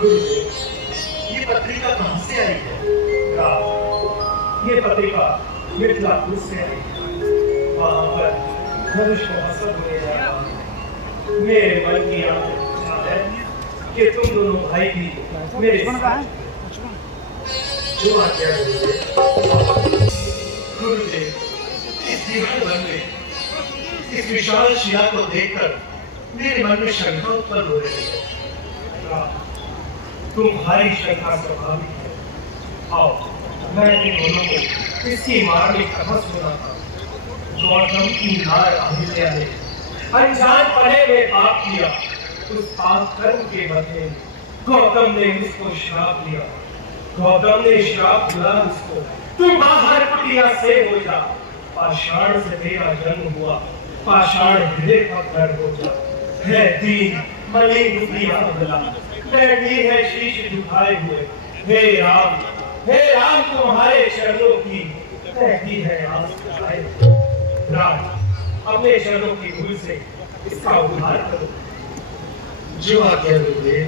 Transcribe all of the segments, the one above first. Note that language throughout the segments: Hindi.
गुरुदेव, ये पत्रिका कहाँ से आई है? ये पत्रिका मिथिलापुर से आई है। वहाँ पर धनुष को हसद हुए जाता है। मेरे मन की आंखें है कि तुम दोनों भाई भी मेरे जो आज्ञा गुरुदेव, इस दीवार वन में इस विशाल शिला को देखकर मेरे मन में शंका उत्पन्न हो रही है। तुम्हारी शंका स्वाभाविक है। आओ, मैं इन दोनों को इसकी मार्मिक कथा सुनाता हूँ। गौतम की नार अहिल्या ने अनजान पने में पाप किया। उस पाप कर्म के बदले गौतम ने उसको श्राप दिया। गौतम ने श्राप दिया उसको, तू बाहर कुटिया से हो जा। पाषाण से तेरा जन्म हुआ, पाषाण हृदय पत्थर हो जा। है दीन मलिन दुनिया बदला, बैठी है शीश झुकाए हुए। हे राम तुम्हारे चरणों की बैठी है आस लगाए। राम, अपने चरणों की धूल से इसका उद्धार करो। जो आज्ञा गुरुदेव।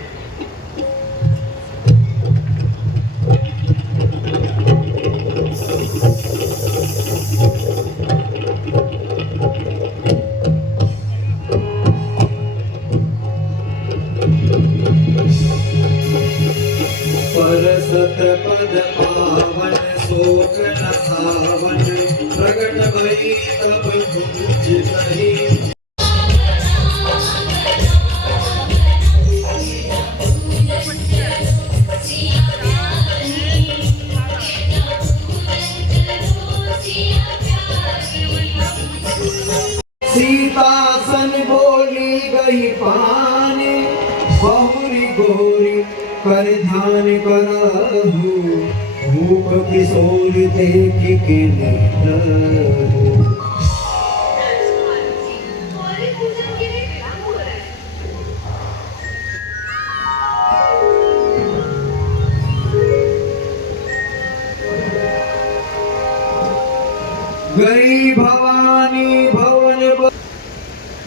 परसत पद पावन शोक न खावन, प्रगट भई तब गुंज कही। सीता सन बोली गई पानी, बहुरी गोरी कर ध्यान करहु। भूप किशोर देख के नेत्रहु। गई भवानी भवन।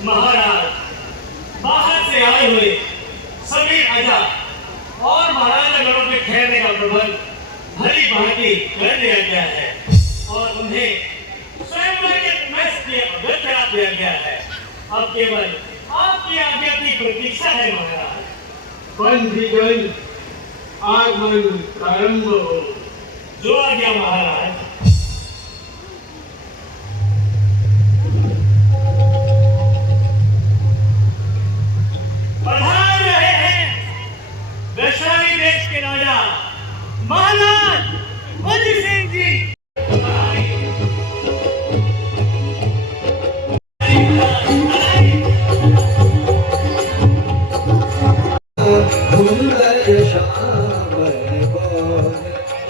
महाराज, बाहर से आए हुए सभी राजा और महाराजा गणों के ठहरने का प्रबंध भली भांति कर दिया गया है और उन्हें स्वयंवर के नष्ट करा दिया गया है। अब केवल आपकी आज्ञा की प्रतीक्षा है महाराज। बंधीगण आगमन प्रारंभ हो। जो आज्ञा महाराज। पधार रहे हैं वैशाली देश के राजा महाराज मोदी सिंह जी। सुंदर श्यामल गौर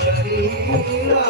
शरीरा।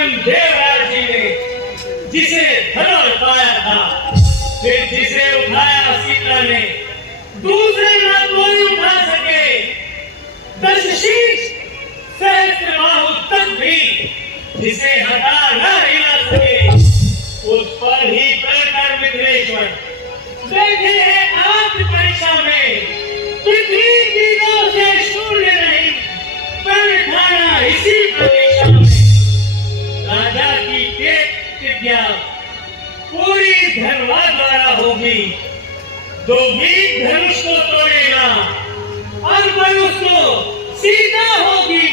स्वयं देवराज जी ने जिसे धनुष पाया था, फिर जिसे उठाया सीता ने, दूसरे ना कोई उठा सके। 10 शीश सहस्त्र बाहु तक भी जिसे हटा न हिला सके, उस पर ही प्रखर विघ्नेश्वर बैठे हैं आत्म परीक्षा में। पृथ्वी तीनों से शून्य नहीं, पर खाना इसी प्रतीक्षा में। राजा की एक विद्या पूरी धनवा द्वारा होगी। जो वीर धनुष को तोड़ेगा और धनुष को सीता होगी।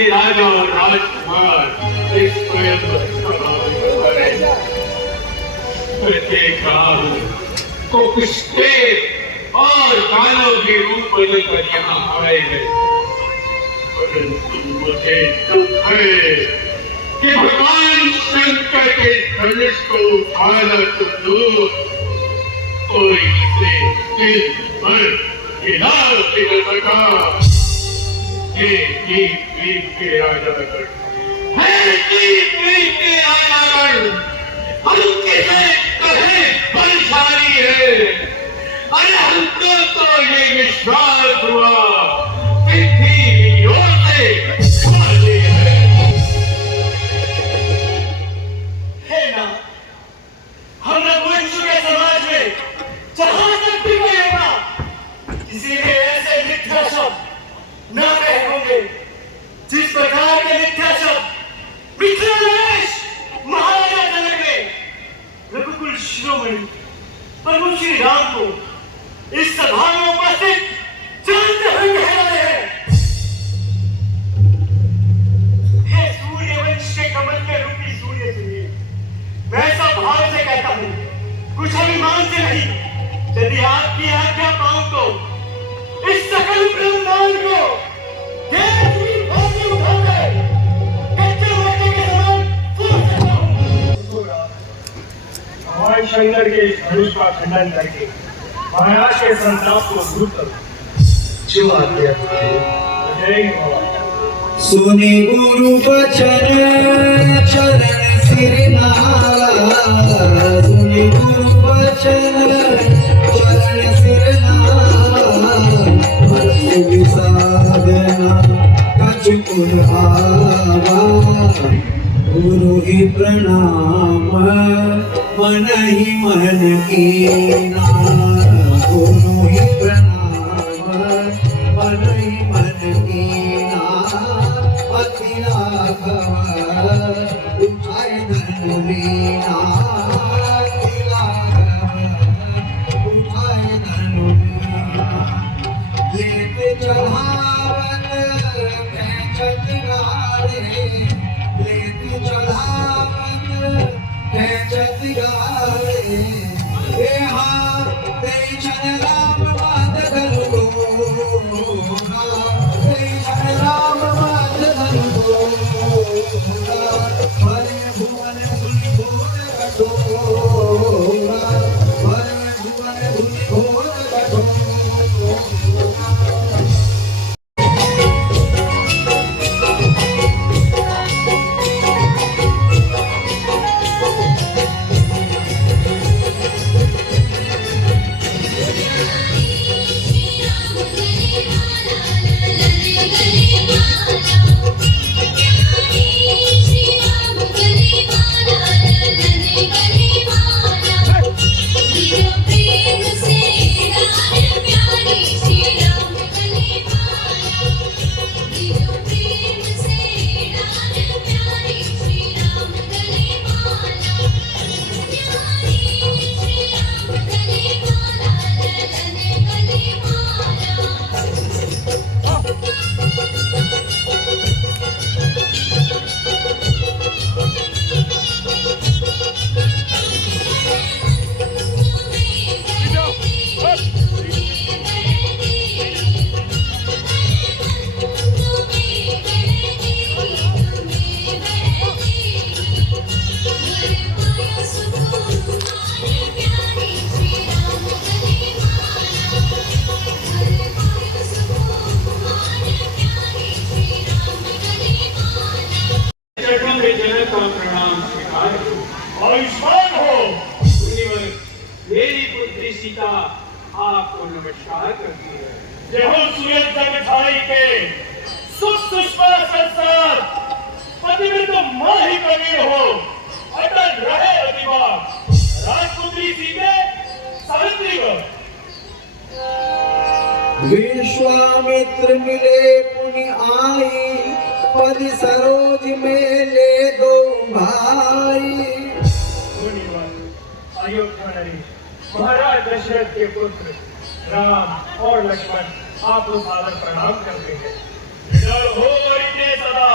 राजा और राजकुमार इस प्रत्येक को किसके और कानों के रूप बदल कर यहाँ आए हैं। परंतु मुझे दुख है कि भगवान शंकर के धनुष को उठाना तो दूर, कोई इसे दिल पर हिला भी न सका। के राजागढ़ है के राजागढ़ हमके कहे बलशाली है। अरे हमको तो ये विश्वास हुआ पृथ्वी ओर से खाली है ना। हम लोग बन चुके समाज में जहां तक भी रहेगा, इसीलिए ऐसे मिथ्या शब्द न कहे होंगे जिस प्रकार के मिथ्या शब्द मिथिलेश महाराजा जनक ने रघुकुल शिरोमणि प्रभु श्री राम को इस सभा में उपस्थित जानते हुए कह रहे हैं। हे सूर्यवंश के कमल के रूपी सूर्य सुनिए, मैं सब भाव से कहता हूँ, कुछ अभिमान से नहीं। यदि आपकी आज्ञा पाऊं तो इस सकल ब्रह्मांड को भगवान शंकर के इस धनुष का खंडन करके महाराज के संताप को दूर करो। जो आज्ञा जय भगवान। सुने गुरु बचन चरण सिर नारा, सुने गुरु बचन चरण सिर नारा, भक्ति साधना कछ कुल आवा, गुरु ही प्रणाम मन ही मन कीना, गुरु ही प्रणाम मन ही मन कीना, अति राघव उठाए धन लीना, अति राघव उठाए धन लीना, लेते चढ़ावन खेचत गाड़े, लेते चढ़ावन खेचत गाड़े, यहाँ तेरी छन राम बात धनु गोरा, तेरी छन राम बात धनु गोरा, हरे भुवन सुनि भोर अजीर्ण हो, अटल रहे अधिवास, राजपुत्री सीते सावित्री को। विश्वामित्र मिले पुनि आई, पद सरोज में ले दो भाई। मुनिवर, अयोध्या नरेश, महाराज दशरथ के पुत्र राम और लक्ष्मण आपको सादर प्रणाम करते हैं। निडर हो इतने सदा,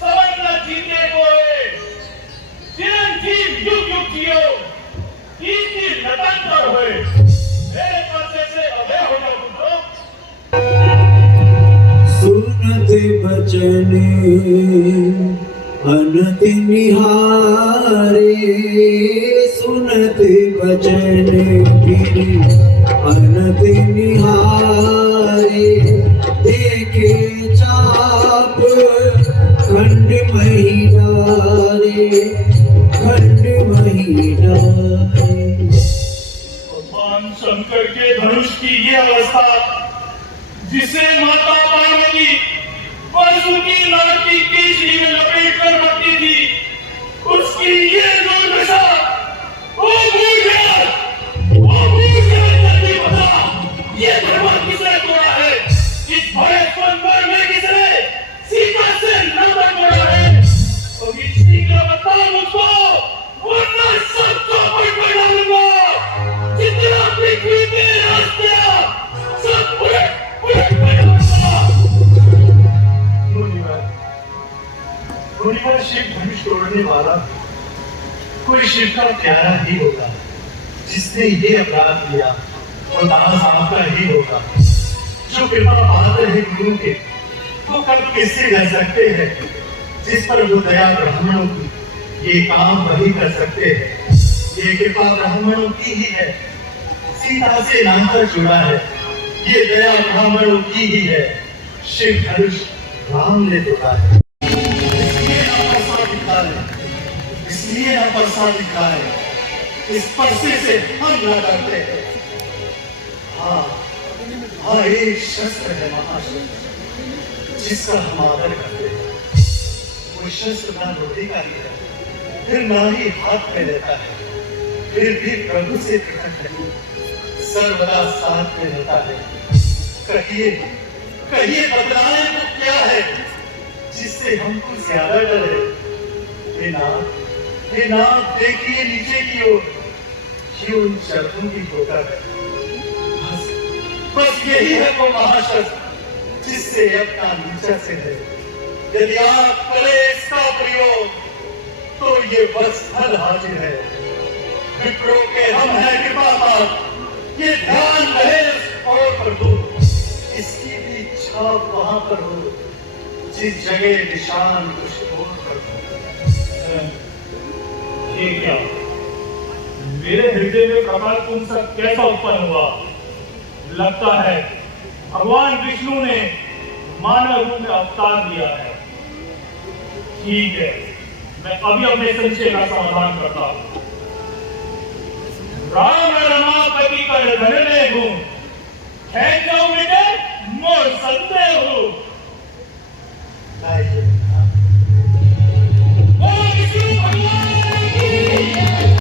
सवर्ण जीते कोई, चिरंजीव युग युग जियो, कीर्ति निरंतर होए। मेरे पर्दे से अभय हो जाओ पुत्रों। सुनते बचन अनति निहारे, सुनते बचन गिरि अनति निहारे। देखे चाप खंड मही डारे, खंड मही डारे। भगवान शंकर के धनुष की ये अवस्था, जिसे माता पार्वती वासुकी लाठी केसरी में लपेट कर रखती थी, उसकी ये दुर्दशा, वो भूल गया जल्दी बता, ये धर्म किसने तोड़ा है? इस भरे स्वर्ग में किसने सीता से नाता तोड़ा है? अभी शीघ्र बता मुझको, वरना सब चौपट में डालूंगा। जितना पृथ्वी पे रास्ते सब उलट उलट कर डालूंगा। मुनिवर, शिव धनुष तोड़ने वाला कोई शिव का प्यारा ही होगा। जिसने ये अपराध किया वो दास आपका ही होगा। जो कृपा पात्र है गुरु के, वो कब किससे डर सकते हैं? जिस पर वो दया ब्राह्मणों की, ये काम वही कर सकते हैं। ये कृपा ब्राह्मणों की ही है, सीता से नाता जुड़ा है। ये दया ब्राह्मणों की ही है, शिव धनुष राम ने तोड़ा है। इसलिए आप प्रसाद दिखाए, इस परसे से हम न डरते हैं। हाँ हाँ, एक शस्त्र है महाशस्त्र, जिसका हम आदर करते हैं। वो शस्त्र ना रोटी का ही है, फिर ना ही हाथ में लेता है, फिर भी प्रभु से पृथक नहीं, सर्वदा साथ में रहता है। कहिए कहिए, बतलाने को क्या है जिससे हमको ज्यादा डर है? हे नाथ, देखिए नीचे की ओर, ये उन शर्तों की ठोकर है। बस यही है वो महाशस्त्र जिससे अपना नीचा से है। यदि आप करें इसका प्रयोग तो ये वत्सल हाजिर है। विप्रो के हम हैं कृपा पात्र, ये ध्यान रहे और पर दो। इसकी भी छाप वहां पर हो जिस जगह निशान कुछ और कर दो। ये क्या? मेरे हृदय में प्रकाश तुम सब कैसा उत्पन्न हुआ? लगता है भगवान विष्णु ने मानव रूप में अवतार लिया है। ठीक है, मैं अभी अपने संशय का समाधान करता हूं। राम रमापति का धनले हूं, है जाऊं बेटे मोर संदेह हूं।